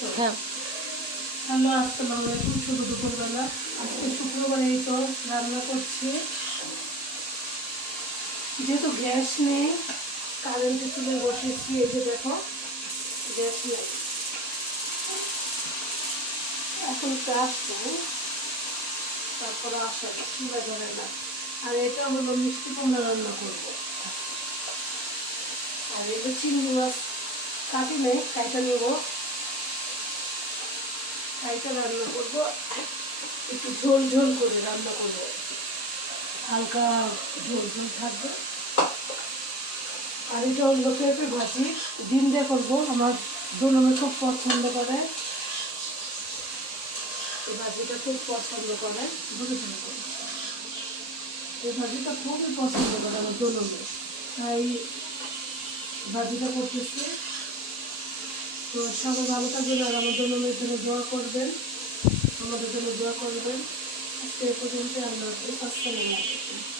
হ্যাঁ। হ্যালো, আসসালামু আলাইকুম, শুভ দুপুরবেলা। আজকে শুক্রবার এই তো রান্না করছি। যেহেতু গ্যাস নেই কারেন্টে চুলে বসিয়েছি এই যে দেখো, গ্যাস নেই। এখন চাষ তারপরে আসা চুলা ধরে না। আর এটা হলো মিষ্টি কুমড়া রান্না করব। আর এটা চিংড়ি মাছ কাটি নেই, কাইটা নেব। কাইটা রান্না করব। একটু ঝোল ঝোল করে রান্না করব। হালকা ঝোল ঝোল থাকবে। আর এটা হলো পেঁপে ভাজি। ডিম দিয়ে করব। আমার দুজনে খুব পছন্দ করে। এই ভাজিটা খুব পছন্দ করে। করে এই ভাজিটা খুবই পছন্দ করে আমার দুজনে তাই ভাজিটা করতেছি। তো সবাই ভালো থাকবেন আর আমার জন্য জন্য দোয়া করবেন। আমাদের জন্য দোয়া করবেন। আজকে পর্যন্ত আল্লাহ। আসসালামু আলাইকুম।